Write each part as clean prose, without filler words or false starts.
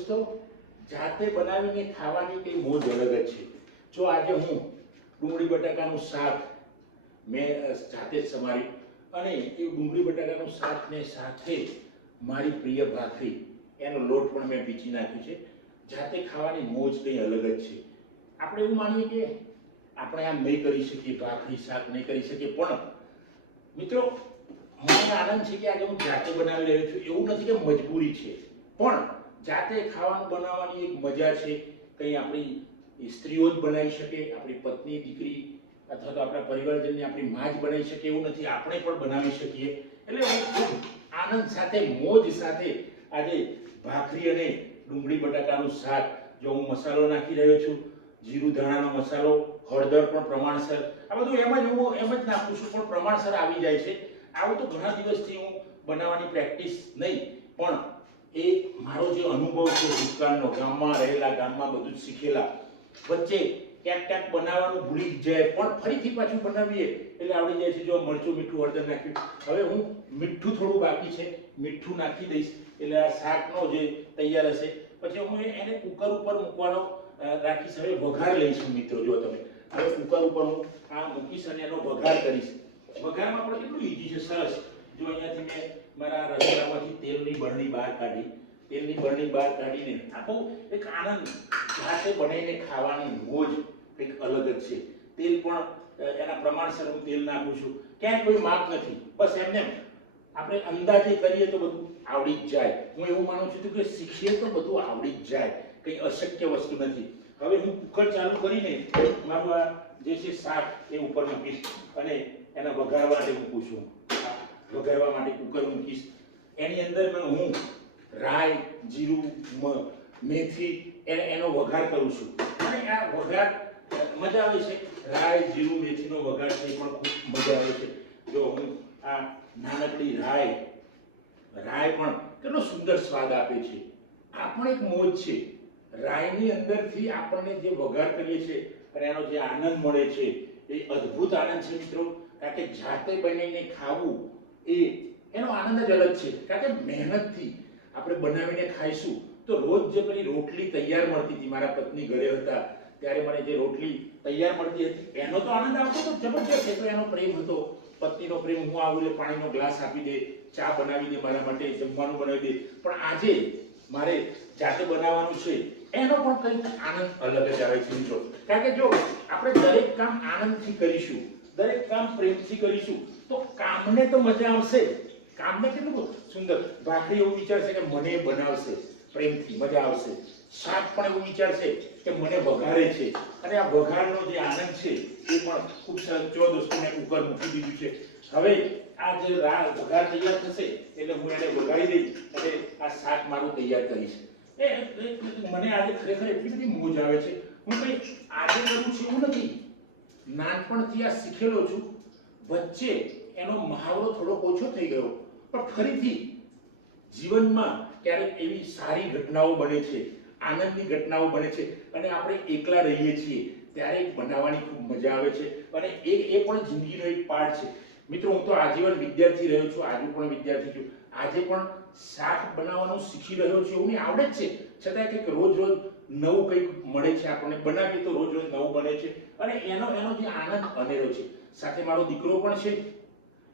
દોસ્તો, જાતે બનાવીને ખાવાની કઈ મોજ અલગ જ છે. જો આજે હું ડુંગળી બટાકાનું શાક મેં જાતે જ સમાર્યું અને એ ડુંગળી બટાકાનું શાક ને સાથે મારી પ્રિય ભાખરી, એનો લોટ પણ મેં પીચી નાખ્યું છે. જાતે ખાવાની મોજ કંઈ અલગ જ છે. આપણે એવું માનીએ કે આપણે આમ નહીં કરી શકીએ, ભાખરી શાક નહીં કરી શકીએ, પણ મિત્રો મને આનંદ છે કે આજે હું જાતે બનાવી રહ્યો છું. એવું નથી કે મજબૂરી છે, પણ જાતે ખાવાનું બનાવવાની એક મજા છે. કંઈ આપણી સ્ત્રીઓ જ બનાવી શકે, આપણી પત્ની, દીકરી અથવા તો આપણા પરિવારજનની આપણી માં જ બનાવી શકે એવું નથી, આપણે પણ બનાવી શકીએ. એટલે હું ખૂબ આનંદ સાથે, મોજ સાથે આજે ભાખરી અને ડુંગળી બટાકાનું શાક, જો હું મસાલો નાખી રહ્યો છું, જીરું ધાણાનો મસાલો, હળદર પણ પ્રમાણસર, આ બધું હું એમ જ નાખું છું, પણ પ્રમાણસર આવી જાય છે. આવું તો ઘણા દિવસથી હું બનાવવાની પ્રેક્ટિસ નહીં, પણ એ મારો જે અનુભવ છે ભૂતકાળનો, ગામમાં રહેલા, ગામમાં બધું જ શીખેલા, વચ્ચે ક્યાંક ક્યાંક બનાવવાનું ભૂલી જાય, પણ ફરીથી પાછું બનાવીએ એટલે આવડી જાય છે. જો મરચું, મીઠું, હળદર નાખ્યું, હવે હું મીઠું થોડું બાકી છે, મીઠું નાખી દઈશ એટલે આ શાકનો જે તૈયાર હશે. પછી હું એને કુકર ઉપર મૂકવાનો રાખીશ. હવે વઘાર લઈશું મિત્રો. જો તમે હવે કુકર ઉપર હું આ મૂકીશ અને એનો વઘાર કરીશ. વઘારમાં પણ કેટલું ઈઝી છે, સરસ. જો અહીંયાથી મેં મારા રસોડામાંથી તેલની બરણી બહાર કાઢી, તેલની બરણી બહાર કાઢીને આખું એક આનંદ, જાતે બનાવીને ખાવાની મોજ કંઈક અલગ જ છે. તેલ પણ એના પ્રમાણસર હું તેલ નાખું છું, ક્યાંય કોઈ માપ નથી, બસ એમને આપણે અંદાજે કરીએ તો બધું આવડી જ જાય. હું એવું માનું છું કે શીખીએ તો બધું આવડી જ જાય, કંઈ અશક્ય વસ્તુ નથી. હવે હું કુકર ચાલુ કરીને મારું આ જે છે શાક એ ઉપર મૂકીશ અને એના વઘારવા માટે મૂકું છું. વઘારવા માટે કુકર મૂકીશ. એની અંદર હું રાઈ, જીરું, મેથી એનો વઘાર કરું છું. અને આ વઘાર મજા આવે છે. રાઈ, જીરું, મેથીનો વઘાર છે એ પણ ખૂબ મજા આવે છે. જો હું આ નાનકડી રાઈ પણ કેટલો સુંદર સ્વાદ આપે છે. આ પણ એક મોજ છે. રાઈની અંદરથી આપણને જે વઘાર કરીએ છીએ અને એનો જે આનંદ મળે છે એ અદ્ભુત આનંદ છે મિત્રો. કારણ કે જાતે બનાવીને ખાવું એનો આનંદ જ અલગ છે. કારણ કે મહેનતથી આપણે બનાવીને ખાઈશું તો રોજ જે પેલી રોટલી તૈયાર મળતી હતી, મારા પત્ની ઘરે હતા ત્યારે મને જે રોટલી તૈયાર મળતી હતી એનો તો આનંદ આવતો હતો જબરજસ્ત. એટલો એનો પ્રેમ હતો, પત્નીનો પ્રેમ. હું આવું એટલે પાણીનો ગ્લાસ આપી દે, ચા બનાવી દે મારા માટે, જમવાનું બનાવી દે. પણ આજે મારે જાતે બનાવવાનું છે એનો પણ કંઈક આનંદ અલગ જ આવે છે મિત્રો. કારણ કે જો આપણે દરેક કામ આનંદથી કરીશું, દરેક કામ પ્રેમથી કરીશું તો કામને તો મજા આવશે. કામને કેટલું સુંદર. ભાખરી એવું વિચારશે કે મને બનાવશે પ્રેમથી, મજા આવશે. શાક પણ એવું વિચારશે કે મને વઘારે છે, અને આ વઘારનો જે આનંદ છે એ પણ ખૂબ સરસ. જો દોસ્તો મેં કુકર મૂકી દીધું છે. હવે આ જે વઘાર તૈયાર થશે એટલે હું એને વઘારી દઈશ અને આ શાક મારું તૈયાર કરીશ. મને આજે ખરેખર એટલી બધી મોજ આવે છે. હું કંઈ આજે કરું છું એવું નથી, નાનપણથી આ શીખેલો છું. વચ્ચે એનો મહાવરો થોડો ઓછો થઈ ગયો, પણ ફરીથી જીવનમાં ક્યારેક એવી સારી ઘટનાઓ બને છે, આનંદની ઘટનાઓ બને છે અને આપણે એકલા રહીએ છીએ ત્યારે બનાવવાની ખૂબ મજા આવે છે. અને એ પણ જિંદગીનો એક પાર્ટ છે મિત્રો. હું તો આજીવન વિદ્યાર્થી રહ્યો છું, આજુ પણ વિદ્યાર્થી છું. આજે પણ શાક બનાવવાનું શીખી રહ્યો છું. એવું નહીં, આવડે જ છે, છતાં કંઈક રોજ રોજ નવું કંઈક મળે છે આપણને. બનાવીએ તો રોજ રોજ નવું બને છે અને એનો જે આનંદ અનેરો છે. સાથે મારો દીકરો પણ છે,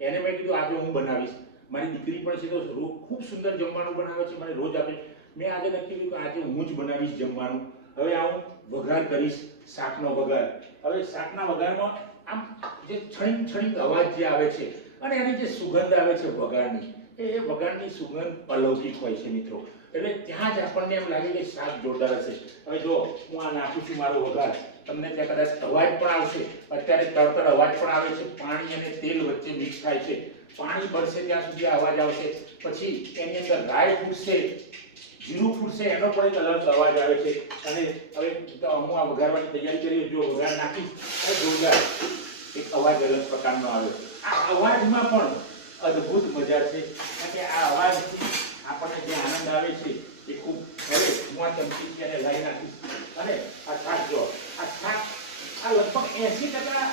એને મેં કીધું આજે હું બનાવીશ. મારી દીકરી પણ છે તો ખૂબ સુંદર જમવાનું બનાવે છે, મને રોજ આપે. મેં આજે નક્કી કર્યું કે આજે હું જ બનાવીશ જમવાનું. હવે હું વઘાર કરીશ, શાકનો વઘાર. હવે શાકના વઘારમાં આમ જે છણીક છણીક અવાજ જે આવે છે અને એની જે સુગંધ આવે છે વઘારની, એ વઘારની સુગંધ અલૌકિક હોય છે મિત્રો. એટલે ત્યાં જ આપણને એમ લાગે કે શાક જોરદાર હશે. હવે જો હું આ નાખું છું મારો વઘાર, તમને ત્યાં કદાચ અવાજ પણ આવશે. અત્યારે તડતડ અવાજ પણ આવે છે, પાણી અને તેલ વચ્ચે મિક્સ થાય છે. પાણી ભરશે ત્યાં સુધી અવાજ આવશે, પછી એની અંદર રાઈ ફૂટશે, જીરું ફૂટશે, એનો પણ એક અલગ અવાજ આવે છે. અને હવે હું આ વઘારવાની તૈયારી કરી, જો વઘાર નાખીશ તો જોરદાર એક અવાજ અલગ પ્રકારનો આવે. આ અવાજમાં પણ અદ્ભુત મજા છે. કારણ કે આ અવાજથી આપણને જે આનંદ આવે છે એ ખૂબ. હવે હું આ ચમચીથી એને લાવી નાખીશ અને આ શાક જો આ શાક આ લગભગ 80%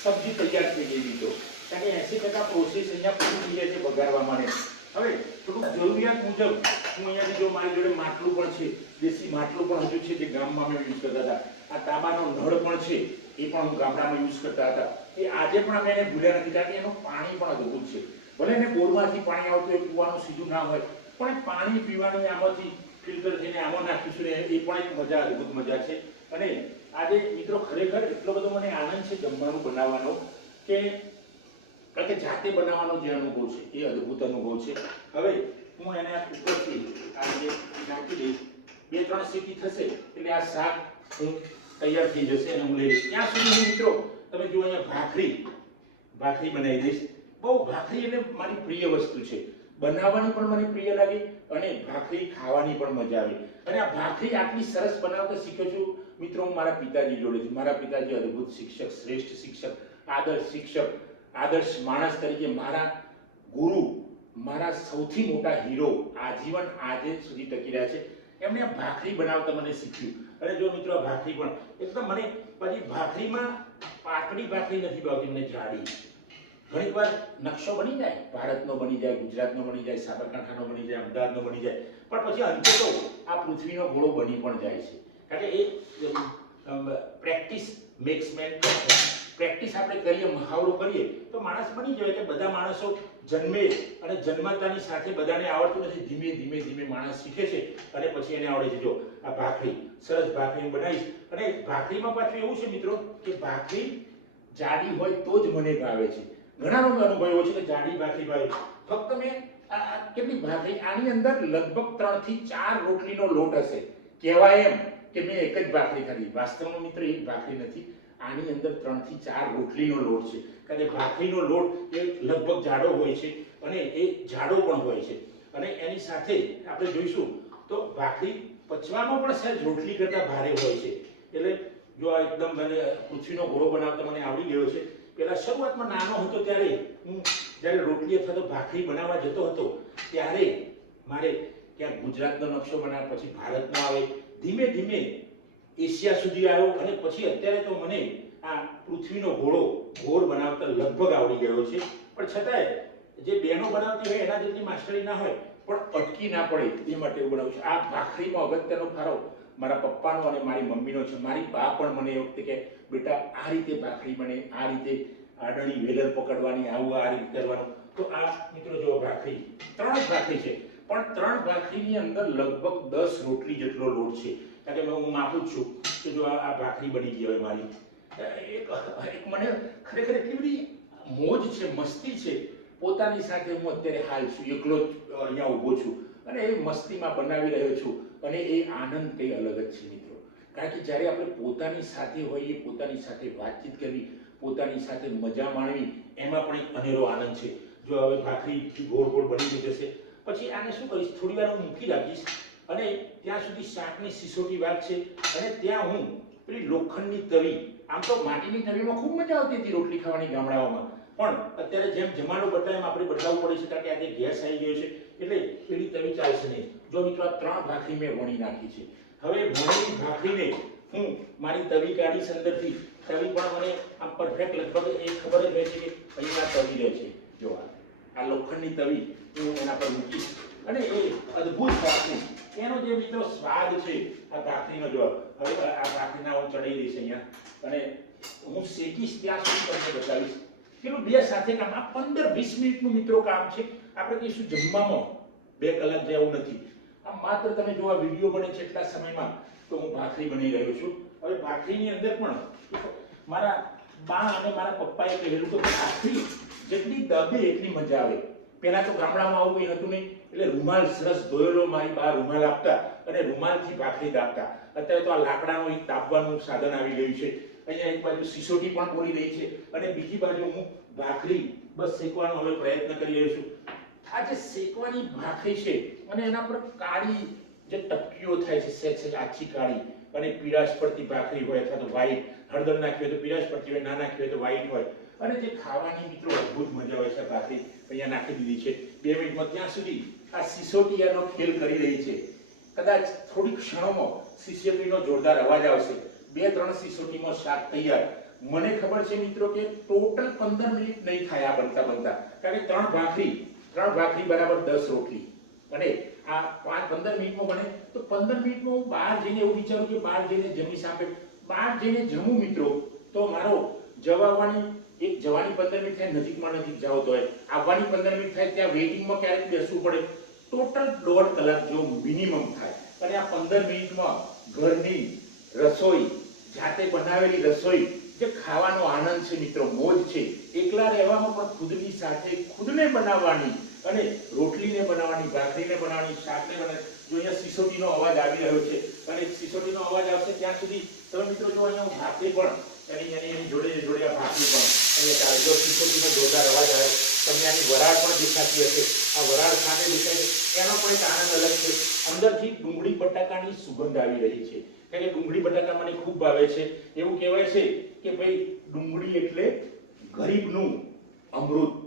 સબ્જી તૈયાર થઈ ગઈ મિત્રો. કારણ કે 80% પ્રોસેસ અહીંયા પૂરી થઈ જાય છે વઘારવા માટે. હવે થોડુંક જરૂરિયાત મુજબ હું અહીંયાથી જો મારી જોડે માટલું પણ છે, દેશી માટલું પણ હજુ છે જે ગામમાં અમે યુઝ કરતા હતા. આ તાંબાનો નળ પણ છે, એ પણ હું ગામડામાં યુઝ કરતા હતા. એ આજે પણ અમે એને ભૂલ્યા નથી, કારણ કે એનું પાણી પણ અદ્ભુત છે. ભલે એને બોરમાંથી પાણી આવતું હોય, કૂવાનું સીધું ના હોય, પણ પાણી પીવાની આમાંથી ફિલ્ટર થઈને આમાં નાખીશું ને એ પણ એક મજા, અદ્ભુત મજા છે. અને આજે મિત્રો ખરેખર એટલો બધો મને આનંદ છે જમવાનું બનાવવાનો, કે કારણ કે જાતે બનાવવાનો જે અનુભવ છે એ અદ્ભુત અનુભવ છે. હવે હું એને ઉપરથી આ જે નાખી દઈશ, 2-3 સીટી થશે એટલે આ શાક હું તૈયાર થઈ જશે અને હું લઈ લઈશ. ત્યાં સુધી હું મિત્રો તમે જુઓ અહીંયા ભાખરી બનાવી દઈશ. બહુ ભાખરી એટલે મારી પ્રિય વસ્તુ છે, બનાવવાની પણ મને પ્રિય લાગે અને ભાખરી ખાવાની પણ મજા આવે. અને આ ભાખરી આટલી સરસ બનાવતા શીખ્યો છું મિત્રો હું મારા પિતાજી જોડેથી. મારા પિતાજી અદ્ભુત શિક્ષક, શ્રેષ્ઠ શિક્ષક, આદર્શ શિક્ષક, આદર્શ માણસ તરીકે મારા ગુરુ, મારા સૌથી મોટા હીરો આજીવન આજે સુધી ટકી રહ્યા છે. એમણે આ ભાખરી બનાવતા મને શીખ્યું. અને જો મિત્રો આ ભાખરી પણ એકદમ મને, પછી ભાખરીમાં પાતળી ભાખરી નથી ભાવતી, મને જાડી. ઘણીક વાર નકશો બની જાય, ભારતનો બની જાય, ગુજરાતનો બની જાય, સાબરકાંઠાનો બની જાય, અમદાવાદનો બની જાય, પણ પછી અંતે તો આ પૃથ્વીનો ઘોડો બની પણ જાય છે. કારણ કે એ practice makes man perfect. Practice આપણે કરીએ, મહાવરો કરીએ તો માણસ બની જાય. કે બધા માણસો જન્મે અને જન્મતાની સાથે બધાને આવડતું નથી, ધીમે ધીમે ધીમે માણસ શીખે છે અને પછી એને આવડે છે. જો આ ભાખરી, સરસ ભાખરી બનાવીશ. અને ભાખરીમાં પાછું એવું છે મિત્રો કે ભાખરી જાડી હોય તો જ મને ભાવે છે. ઘણા લોકો અનુભવ્યો છે કે જાડી ભાખરી ભાવે. ફક્ત મેં કેટલી ભાખરી, આની અંદર લગભગ 3 થી 4 રોટલીનો લોટ હશે. કહેવાય એમ કે મેં એક જ ભાખરી ખાધી, વાસ્તવમાં મિત્રો એક ભાખરી નથી, આની અંદર 3 થી 4 રોટલીનો લોટ છે. કારણ કે ભાખરીનો લોટ એ લગભગ જાડો હોય છે અને એ જાડો પણ હોય છે. અને એની સાથે આપણે જોઈશું તો ભાખરી પચવામાં પણ સહેજ રોટલી કરતાં ભારે હોય છે. એટલે જો આ એકદમ મને પૃથ્વીનો ઘોડો બનાવતા મને આવડી ગયો છે. પહેલા શરૂઆતમાં નાનો હતો ત્યારે હું જ્યારે રોટલી અથવા તો ભાખરી બનાવવા જતો હતો ત્યારે મારે ક્યાંક ગુજરાતનો નકશો બનાવ્યો, પછી ભારતનો આવે, ધીમે ધીમે એશિયા સુધી આવ્યો અને પછી અત્યારે તો મને આ પૃથ્વીનો ઘોડો ઘોર બનાવતા લગભગ આવડી ગયો છે. પણ છતાંય જે બહેનો બનાવતી હોય એના જેટલી માસ્ટરી ના હોય, પણ અટકી ના પડે એ માટે એવું બનાવું છું. આ ભાખરીમાં અગત્યનો ફાળો મારા પપ્પાનો અને મારી મમ્મીનો છે. મારી બા પણ મને એ વખતે કે બેટા આ રીતે ભાખરી બને, આ રીતે આડણી વેલર પકડવાની, આવું આ રીતે કરવાનું. તો આ મિત્રો જો ભાખરી 3 જ ભાખરી છે, પણ 3 ભાખરીની અંદર લગભગ 10 રોટલી જેટલો લોટ છે. કારણ કે હું માપું જ છું કે જો આ ભાખરી બની ગઈ હોય મારી. એક મને ખરેખર એટલી બધી મોજ છે, મસ્તી છે પોતાની સાથે. હું અત્યારે હાલ છું એકલો જ અહીંયા ઊભો છું અને એ મસ્તીમાં બનાવી રહ્યો છું અને એ આનંદ કંઈ અલગ જ છે મિત્રો. કારણ કે જ્યારે આપણે પોતાની સાથે હોઈએ, પોતાની સાથે વાતચીત કરવી, પોતાની સાથે મજા માણવી, એમાં પણ એક અનેરો આનંદ છે. જો હવે ભાખરી ગોળ ગોળ બની જશે, પછી આને શું કરીશ, થોડી વાર હું મૂકી રાખીશ અને ત્યાં સુધી શાકની સિસોટી વાત છે. અને ત્યાં હું પેલી લોખંડની તવી, આમ તો માટીની તવીમાં ખૂબ મજા આવતી હતી રોટલી ખાવાની ગામડાઓમાં, પણ અત્યારે જેમ જમાનો બદલાય એમ આપણે બદલાવવું પડે છે. કારણ કે આજે ગેસ આવી ગયો છે એટલે પેલી તવી ચાલશે નહીં. જો મિત્રો આ 3 ભાખરી મેં વણી નાખી છે. હવે વણેલી ભાખરીને હું મારી તવી કાઢીશ અંદરથી. તવી પણ મને આમ પરફેક્ટ લગભગ એ ખબર જ રહે છે કે અહીંયા તવી રહે છે. જો આ લોખંડની તવી હું એના પર મૂકીશ અને એ અદ્ભુત ભાખરી, એનો જે મિત્રો સ્વાદ છે આ ભાખરીનો. જો હવે આ ભાખરીના હું ચડાવી દઈશ અહીંયા અને હું શેકીશ ત્યાં સુધી તમને બતાવીશ. પેલું 2 સાથે કામ, આ 15-20 મિનિટનું મિત્રો કામ છે. આપણે કહીશું જમવામાં 2 કલાક જાય એવું નથી. આ માત્ર તમે જો આ વિડીયો બને છે એટલા સમયમાં તો હું ભાખરી બની રહ્યો છું. હવે ભાખરીની અંદર પણ મારા બા અને મારા પપ્પાએ કહેલું કે ભાખરી જેટલી દબે એટલી મજા આવે. પહેલા તો ગામડામાં આવું કંઈ હતું નહીં, એટલે રૂમાલ સરસ ધોયેલો મારી બા રૂમાલ આપતા અને રૂમાલથી ભાખરી દાબતા. અત્યારે તો આ લાકડાનું એક દાબવાનું સાધન આવી ગયું છે. અહીંયા એક બાજુ સિસોટી પણ પૂરી રહી છે અને બીજી બાજુ હું ભાખરી બસ શેકવાનો હવે પ્રયત્ન કરી રહ્યો છું. આ જે શેકવાની ભાખરી છે અને એના પર કાળી જે ટપકીઓ થાય છે, સહેજ આછી કાળી અને પીળાશ પડતી ભાખરી હોય અથવા તો વ્હાઈટ, હળદર નાખી હોય તો પીળાશ પડતી હોય, ના નાખી હોય તો વ્હાઈટ હોય. અને જે ખાવાની મિત્રો અદ્ભુત મજા હોય છે. ભાખરી અહીંયા નાખી દીધી છે 2 મિનિટમાં. ત્યાં સુધી આ સિસોટીયાનો ખેલ કરી રહી છે. કદાચ થોડી ક્ષણોમાં સિસોટીનો જોરદાર અવાજ આવશે. 2-3 સિસોટીમાં શાક તૈયાર. મને ખબર છે મિત્રો કે ટોટલ 15 મિનિટ નહીં થાય આ બનતા બનતા. કારણ કે 3 ભાખરી બરાબર 10 રોટલી અને આ 5-15 મિનિટમાં બને તો તો 15 મિનિટમાં હું બહાર જઈને એવું વિચારું કે બહાર જઈને જમી સાંભે બહાર જઈને જમું મિત્રો તો મારો જવાની 15 મિનિટ થાય નજીકમાં નજીક જાઓ તો આવવાની 15 મિનિટ થાય ત્યાં વેઇટિંગમાં ક્યારેક બેસવું પડે ટોટલ 1.5 કલાક જો મિનિમમ થાય અને આ 15 મિનિટમાં ઘરની રસોઈ જાતે બનાવેલી રસોઈ જે ખાવાનો આનંદ છે મિત્રો મોજ છે એકલા રહેવામાં પણ ખુદની સાથે ખુદને બનાવવાની અને રોટલીને બનાવવાની ભાખરીને બનાવવાની શાકને બનાવવાની જો અહીંયા સિસોટીનો અવાજ આવી રહ્યો છે અને સિસોટીનો અવાજ આવશે ત્યાં સુધી તમે મિત્રો જો અહીંયા ભાખરી પણ એની જોડે આ ભાખરી પણ અહીંયા ચાલે જો સિસોટીનો જોરદાર અવાજ આવે તમને આની વરાળ પણ દેખાતી હશે આ વરાળ સામે દેખાય છે એનો પણ એક આનંદ અલગ છે અંદરથી ડુંગળી બટાકાની સુગંધ આવી રહી છે કારણ કે ડુંગળી બટાકા મને ખૂબ ભાવે છે એવું કહેવાય છે કે ભાઈ ડુંગળી એટલે ગરીબનું અમૃત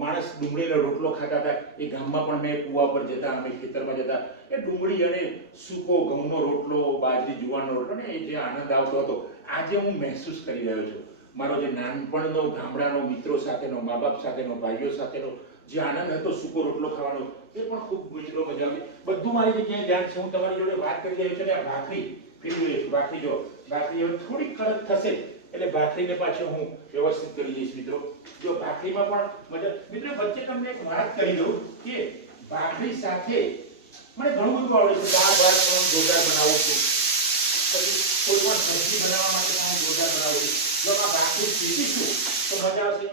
માણસ ડુંગળીનો રોટલો ખાતા હતા એ ગામમાં પણ મેં કૂવા પર જતા અમે ખેતરમાં જતા એ ડુંગળી અને સૂકો ઘઉંનો રોટલો બાજરી જુવારનો રોટલો ને એ જે આનંદ આવતો હતો આજે હું મહેસૂસ કરી રહ્યો છું મારો જે નાનપણનો ગામડાનો મિત્રો સાથેનો મા બાપ સાથેનો ભાઈઓ સાથેનો જે આનંદ હતો સૂકો રોટલો ખાવાનો એ પણ ખૂબ મિત્રો મજા આવી બધું મારી જગ્યાએ ધ્યાન છે હું તમારી જોડે વાત કરી રહ્યો છું આ ભાખરી ફેરવી રહી છું ભાખરી જો ભાખરી હવે થોડી કડક થશે એટલે ભાખરીને પાછો હું વ્યવસ્થિત કરી દઈશ મિત્રો જો ભાખરીમાં પણ મજા મિત્રો વચ્ચે તમને એક વાત કરી દઉં કે ભાખરી સાથે મને ઘણું બધું આવડે છે દાળ ભાત પણ જોરદાર બનાવું છું પછી કોઈ પણ સબ્જી બનાવવા માટે પણ જોરદાર બનાવું છું જો આ ભાખરી શીખીશું તો મજા આવશે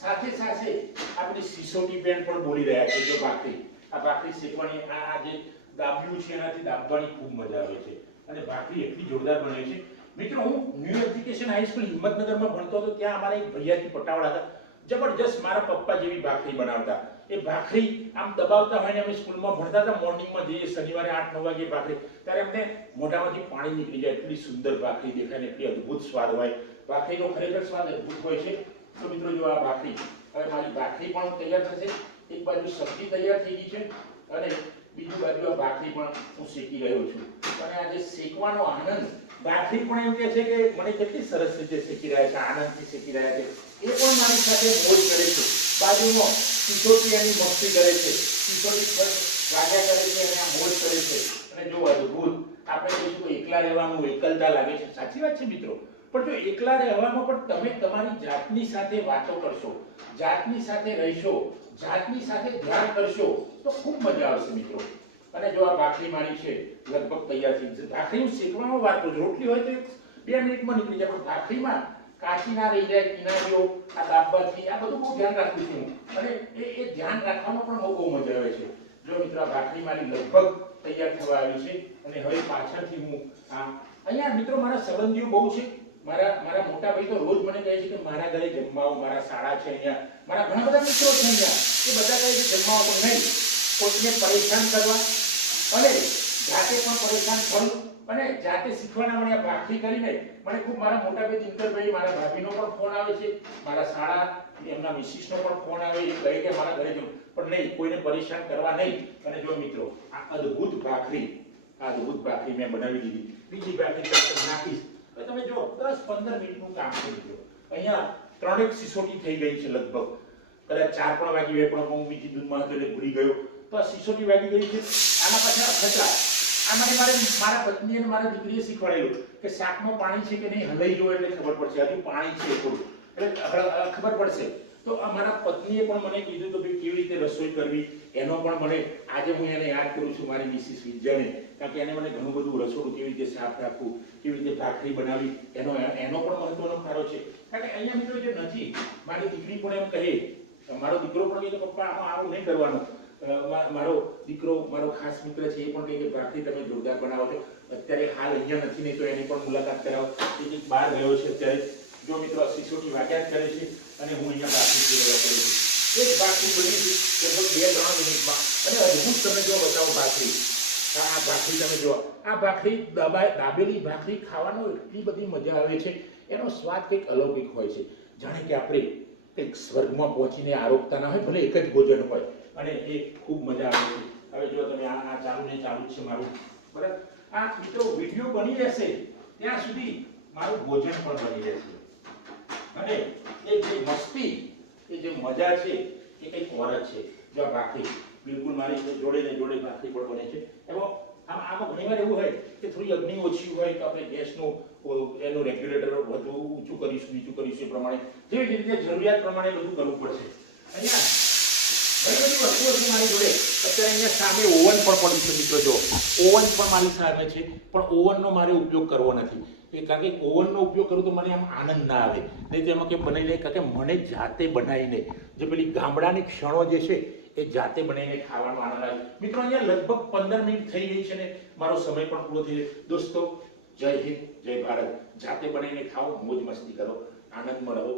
સાથે સાથે આપણી સિસોટી બેન પણ બોલી રહ્યા છે જો આ ભાખરી શીખવાની આ જે દાબ્યું છે એનાથી દાબવાની ખૂબ મજા આવે છે અને ભાખરી એટલી જોરદાર બને છે મિત્રો હું ન્યૂ એજ્યુકેશન હાઈસ્કૂલ હિંમતનગરમાં ભણતો હતો ત્યાં અમારા એક ભૈયાજી પટાવાળા હતા જબરજસ્ત મારા પપ્પા જેવી ભાખરી બનાવતા એ ભાખરી આમ દબાવતા હોય ને અમે સ્કૂલમાં ભણતા હતા મોર્નિંગમાં જઈએ શનિવારે 8-9 વાગે ભાખરી ત્યારે અમને મોઢામાંથી પાણી નીકળી જાય એટલી સુંદર ભાખરી દેખાય ને એટલી અદ્ભુત સ્વાદ હોય ભાખરીનો ખરેખર સ્વાદ અદ્ભુત હોય છે તો મિત્રો જો આ ભાખરી હવે મારી ભાખરી પણ તૈયાર થશે એક બાજુ સબ્જી તૈયાર થઈ ગઈ છે અને બીજી બાજુ આ ભાખરી પણ હું શેકી રહ્યો છું અને આ જે શેકવાનો આનંદ ભાખરી પણ એમ કહે છે કે મને કેટલી સરસ રીતે શેકી રહ્યા છે આનંદથી શેકી રહ્યા છે એ પણ મારી સાથે મોજ કરે છે બાજુમાં સિસોટી એની મસ્તી કરે છે સિસોટી વાગ્યા કરે છે અને આ મોજ કરે છે અને જો અદ્ભુત આપણે કહીશું એકલા રહેવાનું એકલતા લાગે છે સાચી વાત છે મિત્રો પણ જો એકલા રહેવામાં પણ તમે તમારી જાતની સાથે વાતો કરશો જાતની સાથે રહેશો જાતની સાથે ધ્યાન કરશો તો ખૂબ મજા આવશે મિત્રો અને જો આ ભાખરી મારી છે લગભગ તૈયાર થઈ જશે ભાખરી શેકવામાં વાત કરું રોટલી હોય તો 2 મિનિટમાં નીકળી જાય પણ ભાખરીમાં કાચી ના રહી જાય કિનારીઓ આ દાબવાથી આ બધું બહુ ધ્યાન રાખું છું અને એ ધ્યાન રાખવામાં પણ બહુ મજા આવે છે જો મિત્રો આ ભાખરી મારી લગભગ તૈયાર થવા આવી છે અને હવે પાછળથી હું અહીંયા મિત્રો મારા સંબંધીઓ બહુ છે મારા મોટા ભાઈ તો રોજ મને કહે છે કે મારા ઘરે જમવા આવો મારા શાળા છે અહીંયા મારા ઘણા બધા મિત્રો છે અહીંયા એ બધા કહે છે જમવા આવો નહીં કોઈને પરેશાન કરવા અને જાતે પણ પરેશાન થવું અને જાતે શીખવાના મને આ ભાખરી કરીને મને ખૂબ મારા મોટા ભાઈ દિનકરભાઈ મારા ભાભીનો પણ ફોન આવે છે મારા શાળા એમના મિસિસનો પણ ફોન આવે એ કહે કે મારા ઘરે જવું પણ નહીં કોઈને પરેશાન કરવા નહીં અને જો મિત્રો આ અદ્ભુત ભાખરી મેં બનાવી દીધી બીજી ભાખરી તમે નાખીશ હવે તમે જો 10-15 મિનિટનું કામ છે મિત્રો અહીંયા 3 સિસોટી થઈ ગઈ છે લગભગ કદાચ 4 પણ વાગી હોય પણ હું બીજી દૂધમાં હતો એટલે ભૂલી ગયો તો આ સિસોટી વાગી ગઈ છે આના પાછળ ખચરા આ મને મારા પત્ની અને મારા દીકરીએ શીખવાડેલું કે શાકમાં પાણી છે કે નહીં હલાઈ જો એટલે ખબર પડશે હજુ પાણી છે થોડું એટલે ખબર પડશે તો મારા પત્નીએ પણ મને કીધું તો ભાઈ કેવી રીતે રસોઈ કરવી એનો પણ મને આજે હું એને યાદ કરું છું મારી મિસિસ વિદ્યાને કારણ કે એને મને ઘણું બધું રસોડું કેવી રીતે સાફ રાખવું કેવી રીતે ભાખરી બનાવી એનો પણ મહત્વનો ફાળો છે કારણ કે અહીંયા મિત્રો જે નથી મારી દીકરી પણ એમ કહે મારો દીકરો પણ કહે કે પપ્પા આમાં આવું નહીં કરવાનું મારો દીકરો મારો ખાસ મિત્ર છે એ પણ કહે કે ભાખરી તમે જોરદાર બનાવો છો અત્યારે હાલ અહીંયા નથી નહીં તો એની પણ મુલાકાત કરાવો એ બહાર ગયો છે અત્યારે જો મિત્રો સિસોટી વાગ્યા કરે છે અને હું અહીંયા ભાખરી કરવા પડું છું એક ભાખરી બની છે લગભગ 2-3 મિનિટમાં અને અદ્ભુત તમે જો બતાવો ભાખરી આ ભાખરી તમે જો આ ભાખરી દાબેલી ભાખરી ખાવાનો એટલી બધી મજા આવે છે એનો સ્વાદ કંઈક અલૌકિક હોય છે જાણે કે આપણે કંઈક સ્વર્ગમાં પહોંચીને આરોગતા ના હોય ભલે એક જ ભોજન હોય અને એ ખૂબ મજા આવે છે હવે જો તમે આ ચાલુ છે મારું બરાબર આ મિત્રો વિડીયો બની રહેશે ત્યાં સુધી મારું ભોજન પણ બની રહેશે અને એ જે મસ્તી એ જે મજા છે એ કંઈક ઓર જ છે જો ભાખરી બિલકુલ મારી જોડે ભાખરી પણ બને છે એમાં આમાં ઘણીવાર એવું હોય કે થોડી અગ્નિ ઓછી હોય તો આપણે ગેસનું એનું રેગ્યુલેટર વધુ ઊંચું કરીશું નીચું કરીશું એ પ્રમાણે જેવી રીતે જરૂરિયાત પ્રમાણે બધું કરવું પડશે. અહીંયા ઘણી બધી વસ્તુઓ છે મારી જોડે. અત્યારે અહીંયા સામે ઓવન પણ પડ્યું છે મિત્રો. જો ઓવન પણ મારી સામે છે, પણ ઓવનનો મારે ઉપયોગ કરવો નથી. કારણ કે ઓવનનો ઉપયોગ કરું તો મને આમ આનંદ ના આવે. નહીં તો એમાં કે બનાવી લે, કારણ કે મને જાતે બનાવીને જે પેલી ગામડાની ક્ષણો જે છે એ જાતે બનાવીને ખાવાનો આનંદ આવે. મિત્રો અહીંયા લગભગ 15 મિનિટ થઈ ગઈ છે ને મારો સમય પણ પૂરો થઈ ગયો. દોસ્તો, જય હિન્દ, જય ભારત. જાતે બનાવીને ખાઓ, મોજ મસ્તી કરો, આનંદમાં રહો.